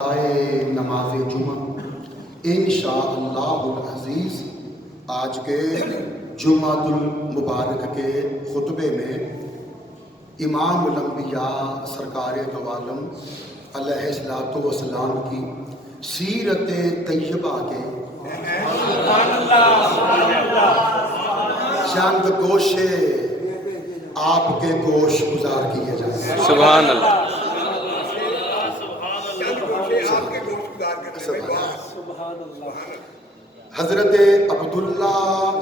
نماز جمعہ انشاءاللہ العزیز آج کے جمعۃ المبارک کے خطبے میں امام الانبیاء سرکار دو عالم علیہ الصلوۃ والسلام کی سیرت طیبہ کے چند گوشے آپ کے گوش گزار کیے جائیں۔ سبحان اللہ۔ حضرت عبداللہ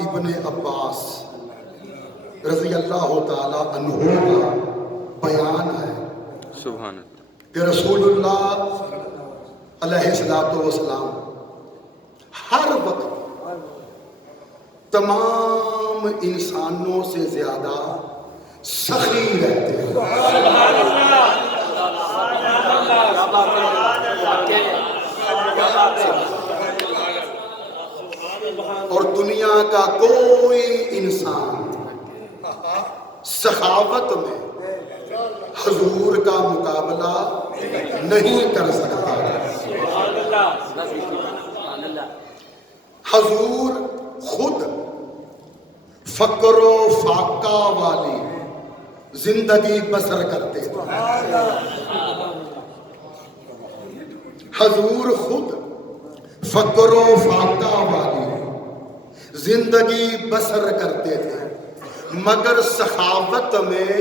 ابن عباس رضی اللہ تعالی عنہ کا بیان ہے سبحان اللہ کہ رسول اللہ علیہ الصلوۃ والسلام ہر وقت تمام انسانوں سے زیادہ سخی رہتے ہیں۔ اور دنیا کا کوئی انسان سخاوت میں حضور کا مقابلہ نہیں کر سکتا۔ حضور خود فقر و فاقہ والی زندگی بسر کرتے تھے۔ حضور خود فقر و فاقہ والی زندگی بسر کرتے تھے، مگر سخاوت میں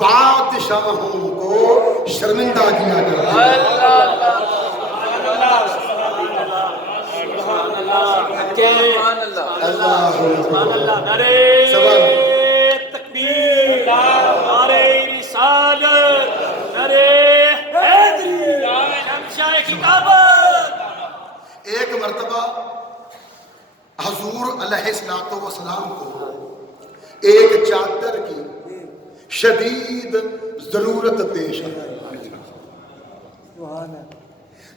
بادشاہوں کو شرمندہ کیا کرتے ایک مرتبہ حضور علیہ الصلوۃ والسلام کو ایک چادر کی شدید ضرورت پیش آئی۔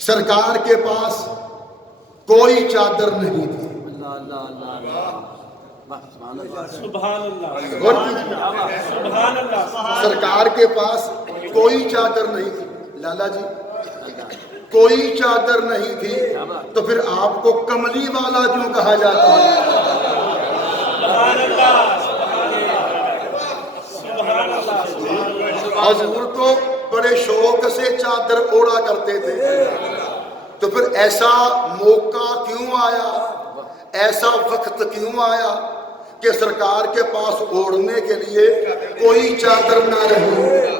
سرکار کے پاس کوئی چادر نہیں تھی۔ سرکار کے پاس کوئی چادر نہیں تھی۔ لالا جی کوئی چادر نہیں تھی تو پھر آپ کو کملی والا کیوں کہا جاتا ہے؟ حضور تو بڑے شوق سے چادر اوڑا کرتے تھے، تو پھر ایسا موقع کیوں آیا، ایسا وقت کیوں آیا کہ سرکار کے پاس اوڑھنے کے لیے کوئی چادر نہ رہی؟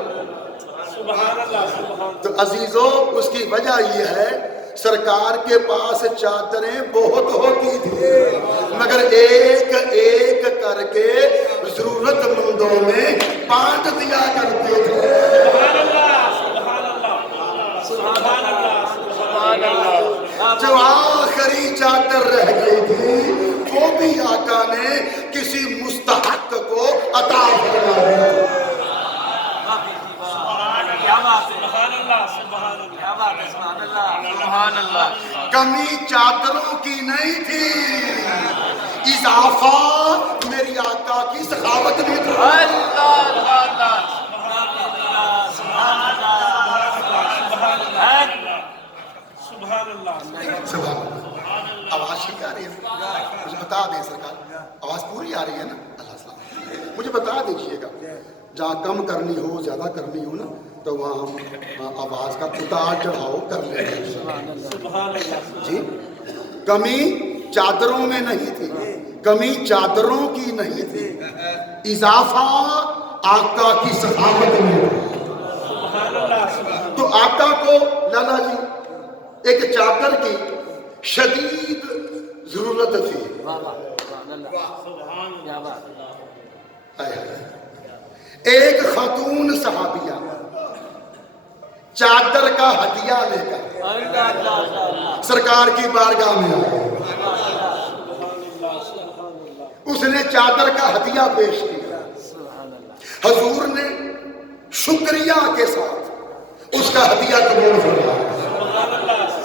تو عزیزوں اس کی وجہ یہ ہے سرکار کے پاس چادریں بہت ہوتی تھی، مگر ایک ایک کر کے ضرورت مندوں میں بانٹ دیا کرتے تھے۔ جو آخری چادر رہ گئی تھی وہ بھی آقا نے کسی مستحق کو عطا فرمایا۔ کمی چادروں کی نہیں تھی، اضافہ میری آقا کی سخاوت میں تھا۔ آواز ٹھیک آ رہی ہے؟ مجھے بتا دیں سرکار، آواز پوری آ رہی ہے نا؟ اللہ السلام، مجھے بتا دیجئے گا جہاں کم کرنی ہو زیادہ کرنی ہو نا تو وہاں ہم آواز کا اتار چڑھاؤ کر لیں گے۔ جی کمی چادروں میں نہیں تھی، کمی چادروں کی نہیں تھی، اضافہ آقا کی سخاوت میں۔ تو آقا کو لالا جی ایک چادر کی شدید ضرورت تھی۔ ایک خاتون صحابیہ چادر کا ہدیہ لے کر سرکار کی بارگاہ میں آئی۔ اس نے چادر کا ہدیہ پیش کیا، حضور نے شکریہ کے ساتھ اس کا ہدیہ قبول فرمایا،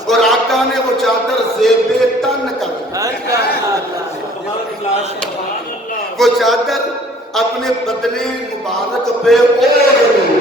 اور آقا نے وہ چادر زیب تن کر وہ چادر اپنے بدن مبارک پہ اوڑھ لی۔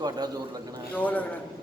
ਤੁਹਾਡਾ ਜ਼ੋਰ ਲੱਗਣਾ ਹੈ।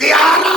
11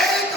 1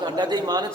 ਸਾਡਾ ਤੇ ਈਮਾਨ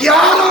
11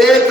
1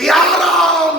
11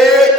1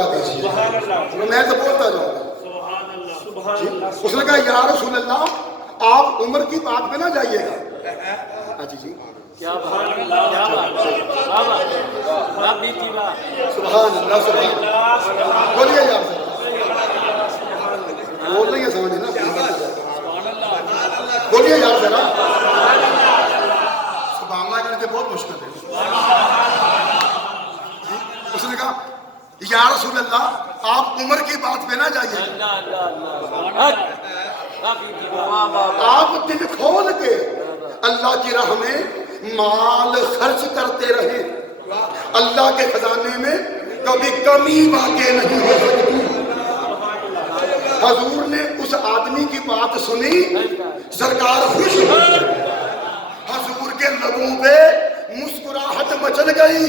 بتا دیجیے. میں تو بولتا جاؤں گا. اس نے کہا یا رسول اللہ آپ عمر کی بات پہ نہ جائیے گا. جی جی کیا بات کیا بات آپ بیتی بات سبحان اللہ سبحان اللہ. بولیے یار بول رہی ہے سمجھے نا. بولیے یار ذرا. سبحان اللہ کہنے کے بہت مشکل ہے. اس نے کہا یا رسول اللہ آپ عمر کی بات پہ نہ جائیے. آپ دل کھول کے اللہ کی راہ میں مال خرچ کرتے رہے. اللہ کے خزانے میں کبھی کمی واقع نہیں ہو سکتی. حضور نے اس آدمی کی بات سنی, سرکار خوش ہوئی. حضور کے لبوں پہ مسکراہٹ مچل گئی.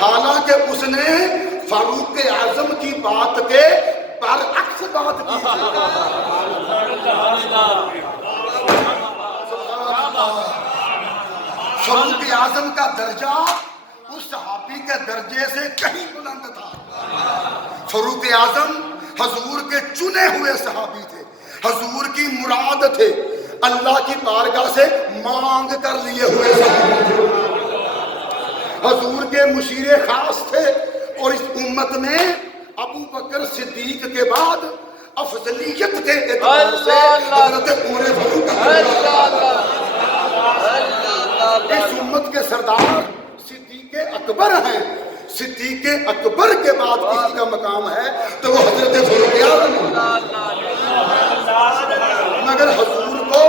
حالانکہ اس نے فاروق اعظم کی بات کے برعکس بات کی. فاروق اعظم کا درجہ اس صحابی کے درجے سے کہیں بلند تھا. فاروق اعظم حضور کے چنے ہوئے صحابی تھے, حضور کی مراد تھے, اللہ کی بارگاہ سے مانگ کر لیے ہوئے صحابی تھے, حضور کے مشیر خاص تھے. اور اس امت میں ابو بکر صدیق کے بعد افضلیت کے اعتبار سے حضرت عمر فاروق اس امت کے سردار صدیق اکبر ہیں. صدیق اکبر کے بعد کسی کا مقام ہے تو وہ حضرت فاروق اعظم ہیں. مگر حضور کو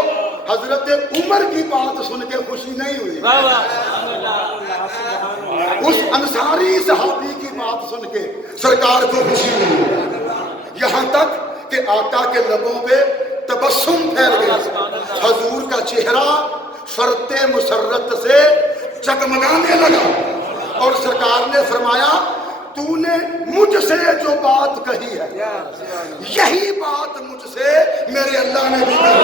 حضرت عمر کی بات سن کے خوشی نہیں ہوئی. اس انصاری صحابی کی بات سن کے سرکار کو خوشی ہوئی. یہاں تک کہ آقا کے لبوں پہ تبسم پھیل گیا. حضور کا چہرہ فرط مسرت سے جگمگانے لگا اور سرکار نے فرمایا تو نے مجھ سے جو بات کہی ہے یہی بات مجھ سے میرے اللہ نے بھی کہی.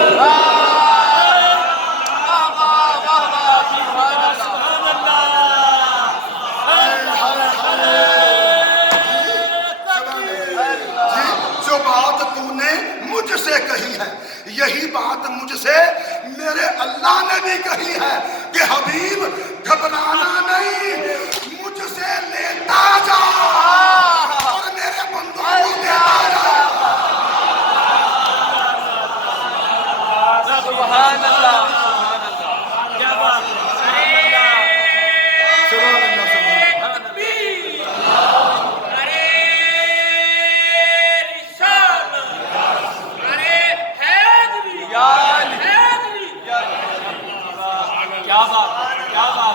جو بات تو نے مجھ سے کہی ہے یہی بات مجھ سے میرے اللہ نے بھی کہی ہے کہ حبیب گھبرانا نہیں, مجھ سے لیتا جا اور میرے بندوں کو دیتا جا. سبحان اللہ کیا بات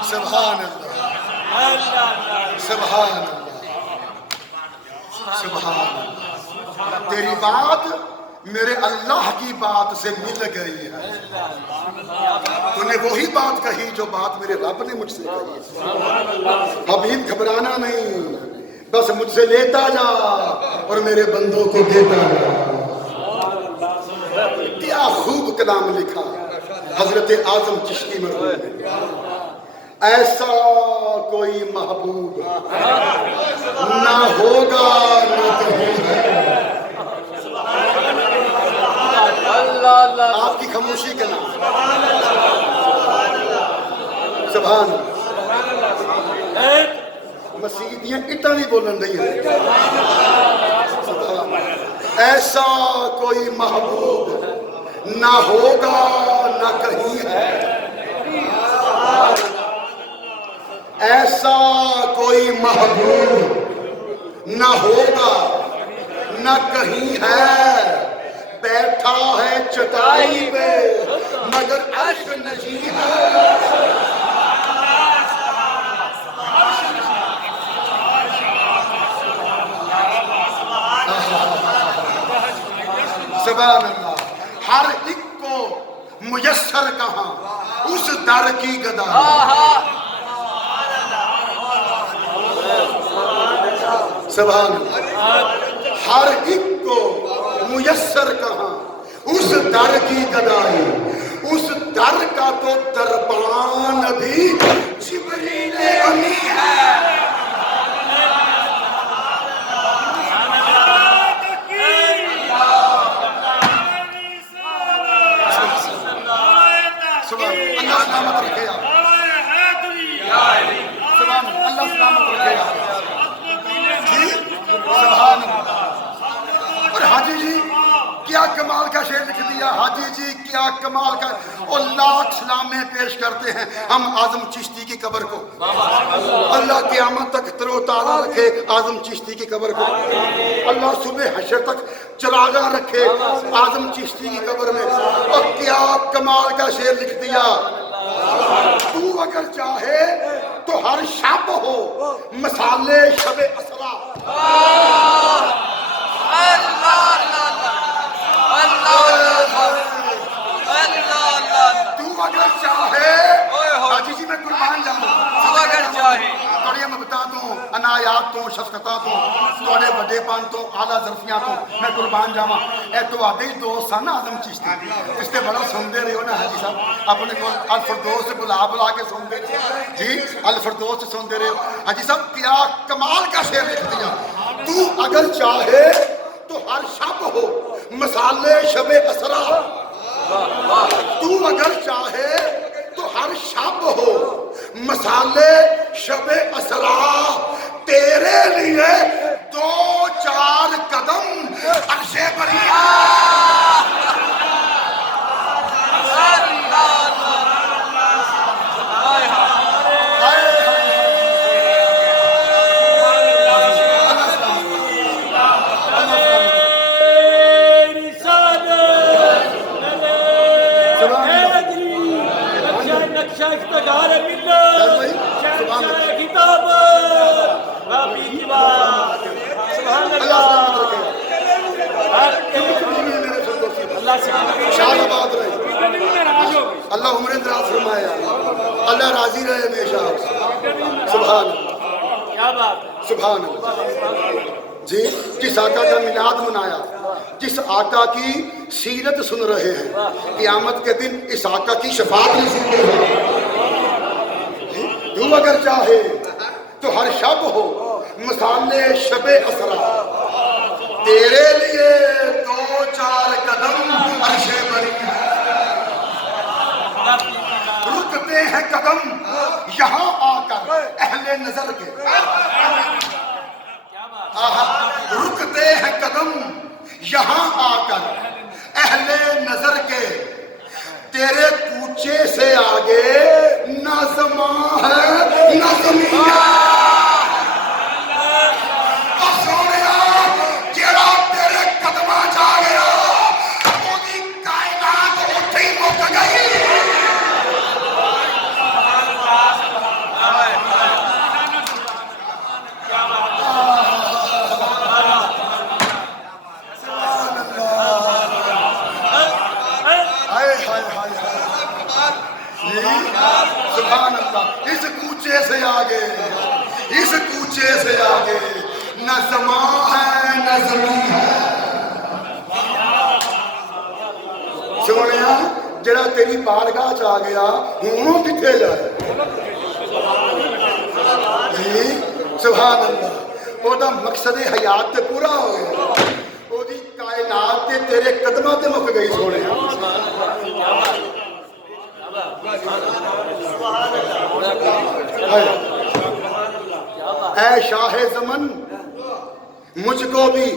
سبحان اللہ سبحان اللہ سبحان اللہ. تیری بات میرے اللہ کی بات سے مل گئی ہے. تو نے وہی بات کہی جو بات میرے رب نے مجھ سے کہی ہے. حبیب گھبرانا نہیں, بس مجھ سے لیتا جا اور میرے بندوں کو دیتا جا. کیا خوب کلام لکھا حضرت اعظم چشتی مرحوم نے. ایسا کوئی محبوب نہ ہوگا نہ کہیں ہے. آپ کی خاموشی کا نام سبحان اللہ. مسیحیاں اٹا نہیں بولن رہی ہیں. ایسا کوئی محبوب نہ ہوگا نہ کہیں ہے. ایسا کوئی محبوب نہ ہوگا نہ کہیں ہے. بیٹھا ہے چٹائی پہ مگر عرش نہیں ہے. سبحان اللہ. ہر ایک کو میسر کہاں اس در کی گدا. سبحان اللہ. ہر ایک کو میسر کہاں اس در کی گدائی. اس در کا تو دربان بھی جبریل امی ہے. کیا کمال کا شعر لکھ دیا حاجی جی، کیا کمال کا. اور لاکھ سلامیں پیش کرتے ہیں ہم اعظم چشتی کی قبر کو. اللہ قیامت تک تر و تازہ رکھے اعظم چشتی کی قبر کو. اللہ صبح حشر تک چراغاں رکھے اعظم چشتی کی قبر میں. اور کیا کمال کا شعر لکھ دیا، تو اگر چاہے تو ہر شب ہو مسالے شب اسرا. تو اگر چاہے حاجی جی میں قربان جاؤں، اگر چاہے توڑے میں بتا دوں عنایات تو شفقتاں تو توڑے بڑے پان تو اعلیٰ ظرفیاں تو میں قربان جاواں. اے تو آدھے دوست سن اعظم چشتی اس نے بڑا سن دے رہے ہو نا حاجی صاحب، اپنے کو الفردوس سے بلا بلا کے سن دے رہے ہو جی، الفردوس سے سن دے رہے ہو. حاجی صاحب کیا کمال کا شعر لکھ دیا، تو اگر چاہے تو ہر شب ہو مسالے شب اسرا. تو اگر چاہے تو ہر شب ہو مسالے شب اسرا. تیرے لیے 2-4 قدم عرش بریا. اللہ عمر دراز فرمایا، اللہ راضی رہے ہمیشہ. سبحان اللہ، کیا بات ہے. سبحان اللہ. جی جس آقا کا میلاد منایا، جس آقا کی سیرت سن رہے ہیں، قیامت کے دن اس آقا کی شفاعت نہیں سن رہے ہیں. تو اگر چاہے تو ہر شب ہو مسالے شب اسرا. تیرے لیے 2-4 قدم عرش بریا. رکتے ہیں قدم یہاں آ کر اہل نظر کے. رکتے ہیں قدم یہاں آ کر اہل نظر کے. تیرے کوچے سے آگے نہ زماں ہے نہ زمین. سبحان اللہ. اس کوچے سے آگے، اس کوچے سے آگے نہ زمان ہے نہ زمین ہے. سونیا جڑا تیری بارگاہ چ آ گیا ہوں کتنے جائے. جی سبحان اللہ. وہ دا مقصد حیات تے پورا ہو گیا، وہ دی کائنات تے تیرے قدموں تے مک گئی. سونیا اے شاہ زمن مجھ کو بھی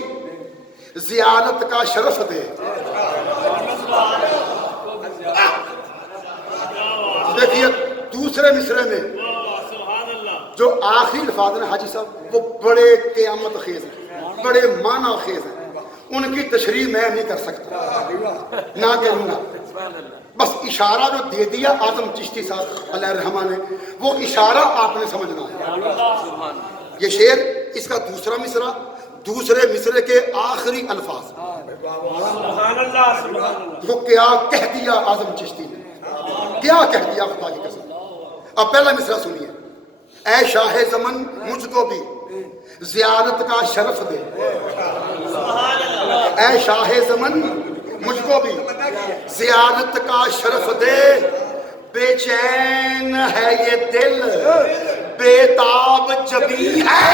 زیارت کا شرف دے. دیکھیے دوسرے مصرے میں جو آخری الفاظ ہیں حاجی صاحب وہ بڑے قیامت خیز ہیں، بڑے معنی خیز ہیں. ان کی تشریح میں نہیں کر سکتا، نہ کروں گا. بس اشارہ جو دے دیا اعظم چشتی صاحب علیہ الرحمہ نے، وہ اشارہ آپ نے سمجھنا ہے. یہ شعر اس کا دوسرا مصرع، دوسرے مصرے کے آخری الفاظ. سبحان اللہ سبحان اللہ. وہ کیا کہہ دیا اعظم چشتی نے، کیا کہہ دیا خدا کی قسم. اب پہلا مصرع سنیے. اے شاہ زمن مجھ کو بھی زیارت کا شرف دے. اے شاہ زمن مجھ کو بھی زیارت کا شرف دے. بے چین ہے یہ دل بے تاب جبیں ہے.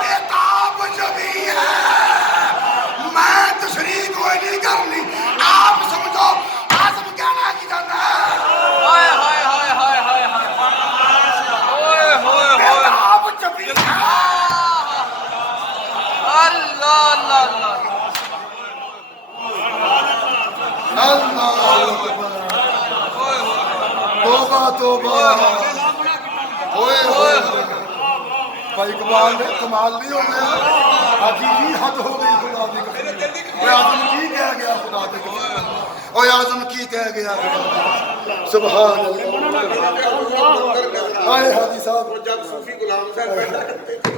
بے تاب جبیں ہے. میں تشریح کوئی نہیں کرنی، آپ سمجھو اعظم کہنا کی جاتا ہے. ہائے ہائے ہائے ہائے ہائے ہائے. بے تاب جبیں ہے. اللہ توبہ توبہ ہوئے ہوئے بھائی کمال نے کمال نہیں ہو گیا حقیقی حد ہو گئی خدا کی قسم اے اعظم کی کہہ گیا خدا کی قسم اے اعظم کی کہہ گیا خدا کی قسم سبحان اللہ اے حاجی صاحب جب صوفی غلام صاحب بیٹھا کرتے تھے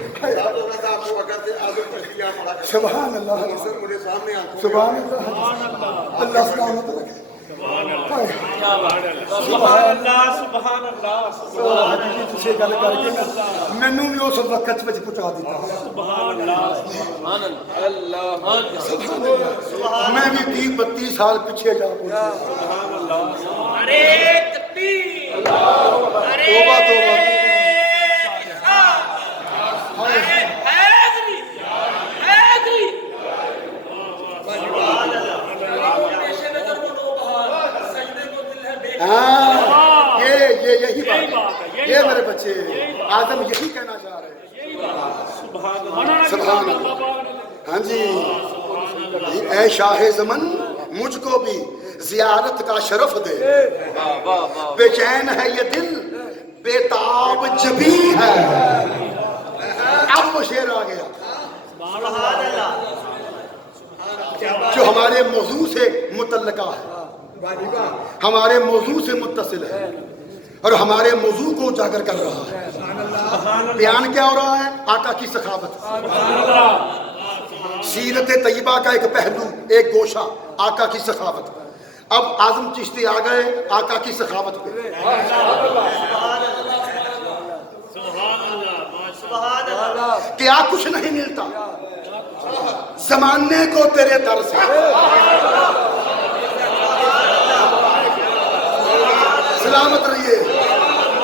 صاحب کو کرتے آدم تشریح پڑھا کرتے سبحان اللہ سر مجھے سامنے آنکھوں سبحان اللہ اللہ سلامت رکھے سبحان اللہ سبحان اللہ حقیقی تسے گل کر کے مینوں بھی اس وقت وچ پہنچا دیتا سبحان اللہ میں بھی 30-32 سال پیچھے جا پہنچا ارے تکبیر توبہ توبہ ہاں یہی بات ہے یہ میرے بچے آدم یہی کہنا چاہ رہے ہیں سبحان اللہ ہاں جی اے شاہ زمن مجھ کو بھی زیارت کا شرف دے بے چین ہے یہ دل بیتاب جبی ہے اب وہ شعر آ گیا جو ہمارے موضوع سے متعلقہ ہے ہمارے موضوع سے متصل ہے اور ہمارے موضوع کو اجاگر کر رہا ہے بیان کیا ہو رہا ہے آقا کی سخاوت سیرت طیبہ کا ایک پہلو ایک گوشہ آقا کی سخاوت اب اعظم چشتی آ گئے آقا کی سخاوت پہ کیا کچھ نہیں ملتا زمانے کو تیرے در سے سلامت رہیے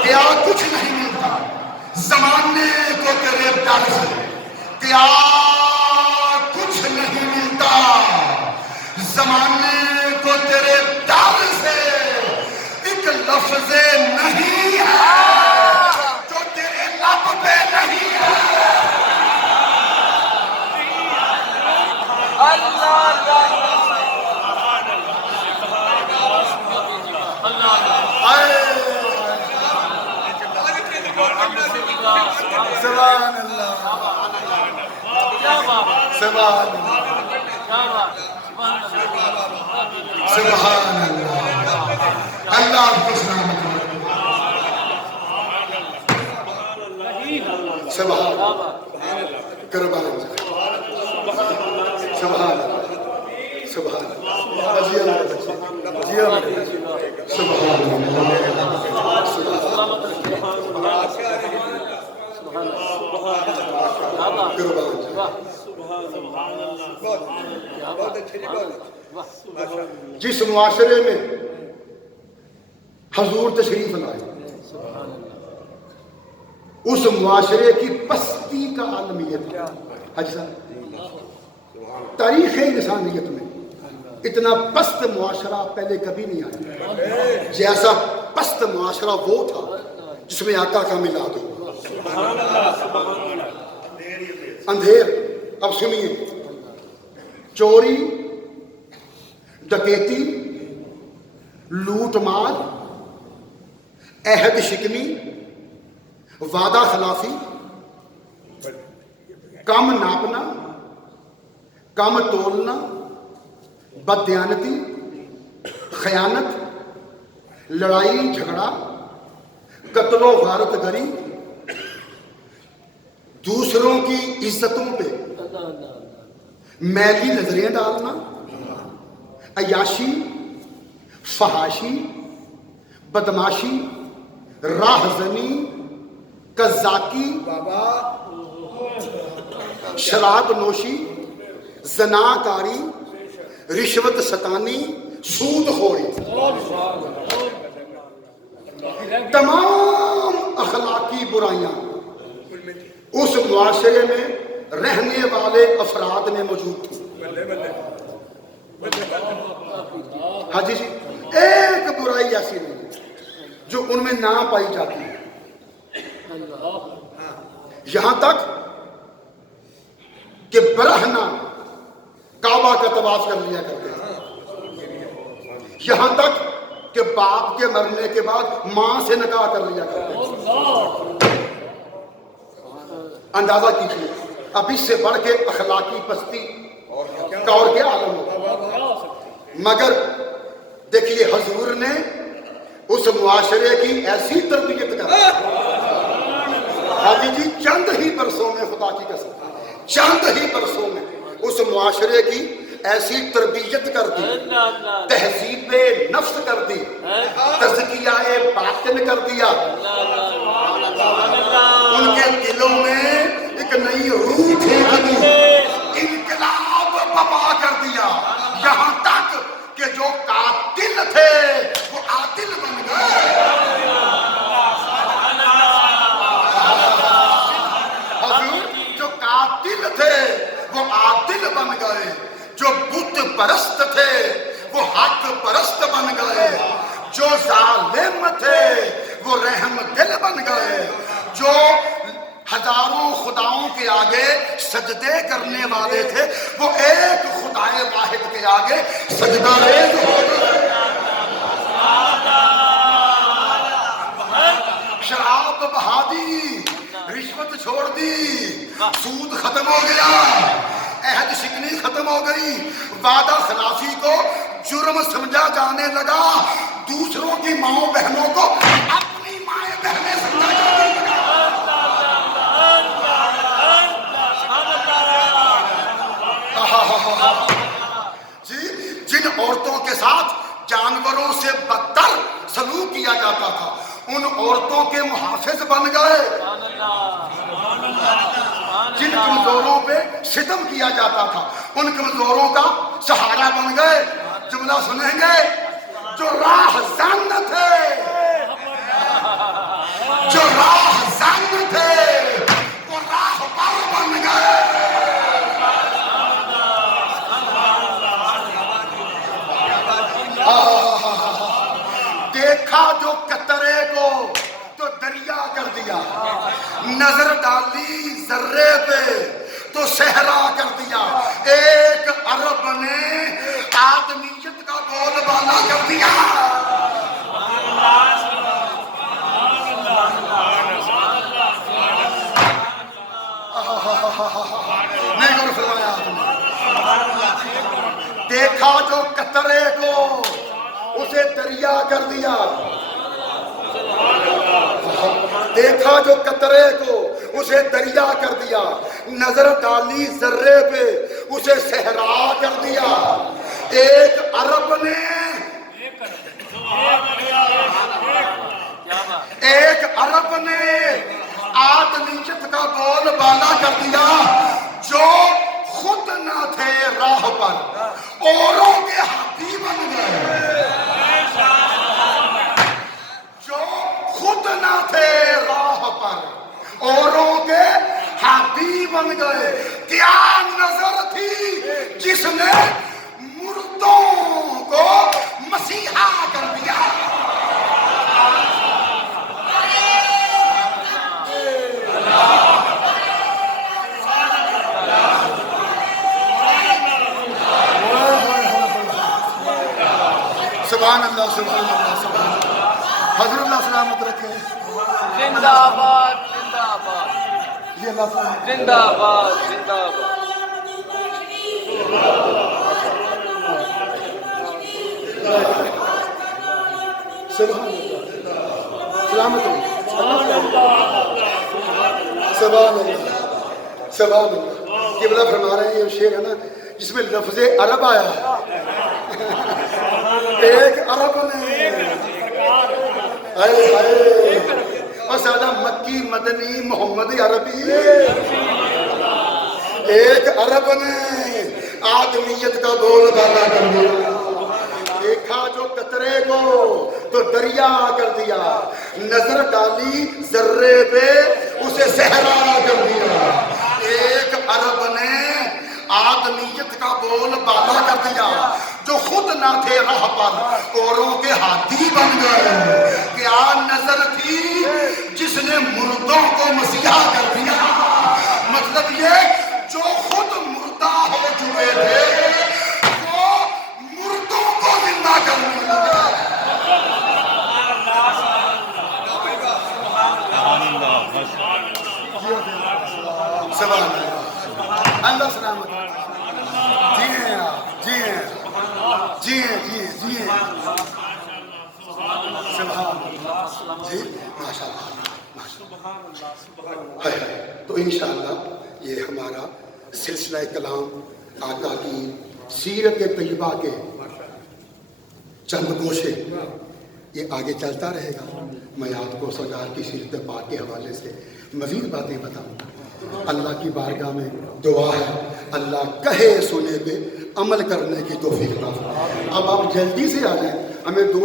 کیا کچھ نہیں ملتا زمانے کو تیرے در سے کیا کچھ نہیں ملتا زمانے کو تیرے در سے ایک لفظ نہیں ہے جو تیرے لب پہ نہیں ہے سبحان اللہ سبحان سبحان اللہ اللہ کو سلامت سبحان قربان سبحان سبحان سبحان جس معاشرے میں حضور تشریف لائے اس معاشرے کی پستی کا عالم یہ تھا حاجی صاحب تاریخ انسانیت میں اتنا پست معاشرہ پہلے کبھی نہیں آیا جیسا پست معاشرہ وہ تھا جس میں آقا کا میلاد ہو اندھیر اب سنیے چوری ڈکیتی لوٹ مار عہد شکنی وعدہ خلافی کم ناپنا کم تولنا بددیانتی خیانت لڑائی جھگڑا قتل و غارت گری دوسروں کی عزتوں پہ میلی نظریں ڈالنا عیاشی فحاشی بدماشی راہزنی قذاقی شراب نوشی زناکاری رشوت ستانی سود خوری تمام اخلاقی برائیاں اس معاشرے میں رہنے والے افراد میں موجود تھی حاجی جی ایک برائی ایسی نہیں جو ان میں نہ پائی جاتی ہے یہاں تک کہ برہنہ طواف کر لیا کرتے تھے، یہاں تک کہ باپ کے مرنے کے بعد ماں سے نکاح کر لیا کرتے تھے۔ اندازہ کیجیے اب اس سے بڑھ کے اخلاقی پستی کا اور کیا عالم ہوگا۔ مگر دیکھیے حضور نے اس معاشرے کی ایسی تربیت کر حاجی جی چند ہی برسوں میں، خدا کی قسم چند ہی برسوں میں اس معاشرے کی ایسی تربیت کر دی، تہذیب نفس کر دی، تزکیہ باطن کر دیا، ان کے دلوں میں ایک نئی روح پھونک دی، انقلاب برپا کر دیا، یہاں تک کہ جو قاتل تھے وہ عادل بن گئے۔ حضور جو قاتل تھے وہ عادل بن گئے، جو بت پرست تھے وہ حق پرست بن گئے، جو ظالم تھے وہ رحم دل بن گئے، جو ہزاروں خداؤں کے آگے سجدے کرنے والے تھے وہ ایک خدائے واحد کے آگے سجدہ ریز ہو گئے۔ شراب بہا دی، رشوت چھوڑ دی، سود ختم ہو گیا، عہد شکنی ختم ہو گئی، وعدہ خلافی کو جرم سمجھا جانے لگا، دوسروں کی ماؤں بہنوں کو اپنی مائیں بہنیں سمجھا جانے لگا۔ جی جن عورتوں کے ساتھ جانوروں سے بدتر سلوک کیا جاتا تھا ان عورتوں کے محافظ بن گئے، جن کمزوروں پہ ستم کیا جاتا تھا ان کمزوروں کا سہارا بن گئے۔ جملہ سنیں گے، جو راہ زن تھے، جو راہ زن تھے وہ راہ پر بن گئے۔ دیکھا جو قطرے کو تو دریا کر دیا، نظر ڈالی ذرے پہ تو صحرا کر دیا، ایک عرب نے آدمیت کا بول بالا کر دیا۔ نہیں غور فرمایا آپ نے؟ دیکھا جو قطرے کو اسے دریا کر دیا، دیکھا جو قطرے کو اسے دریا کر دیا، نظر ڈالی ذرے پہ اسے صحرا کر دیا، ایک عرب نے آدمیت کا بول بالا کر دیا، جو خود نہ تھے راہ پر اوروں کے ہاتھی بن گئے، جو خود نہ تھے راہ پر اوروں کے ہاتھی بن گئے۔ کیا نظر تھی جس نے مردوں کو مسیحا کر دیا۔ سبحان اللہ، سبحان اللہ، سبحان اللہ۔ حضور اللہ سلامت رکھے۔ زندہ آباد، زندہ آباد، یہ اللہ سلامت۔ زندہ آباد، زندہ آباد۔ سبحان اللہ، سلامت رکھے۔ سبحان اللہ، سبحان اللہ۔ قبلہ فرما رہے ہیں، یہ شعر ہے نا جس میں لفظ عرب آیا ہے، ایک عرب نے اور سادہ مکی مدنی محمد عربی، ایک عرب نے آدمیت کا بول بالا کر دیا، دیکھا جو قطرے کو تو دریا کر دیا، نظر ڈالی ذرے پہ اسے صحرا کر دیا، ایک عرب نے آدمیت کا بول بالا کر دیا، جو خود نہ تھے راہ پر اوروں کے ہاتھی بن گئے۔ کیا نظر تھی جس نے مردوں کو مسیحا کر دیا، مطلب یہ جو خود مردہ ہو چکے تھے اللہ سلامت جی ہیں آپ جی ہیں جی ہیں جی ہیں جی ہیں سبحان اللہ جی ماشاء اللہ ہے تو انشاءاللہ یہ ہمارا سلسلہ کلام آقا کی سیرت طیبہ کے چند گوشے یہ آگے چلتا رہے گا میں آپ کو سرکار کی سیرت پاک کے حوالے سے مزید باتیں بتاؤں اللہ کی بارگاہ میں دعا ہے اللہ کہے سنے پہ عمل کرنے کی توفیق عطا فرمائے اب آپ جلدی سے آ جائیں ہمیں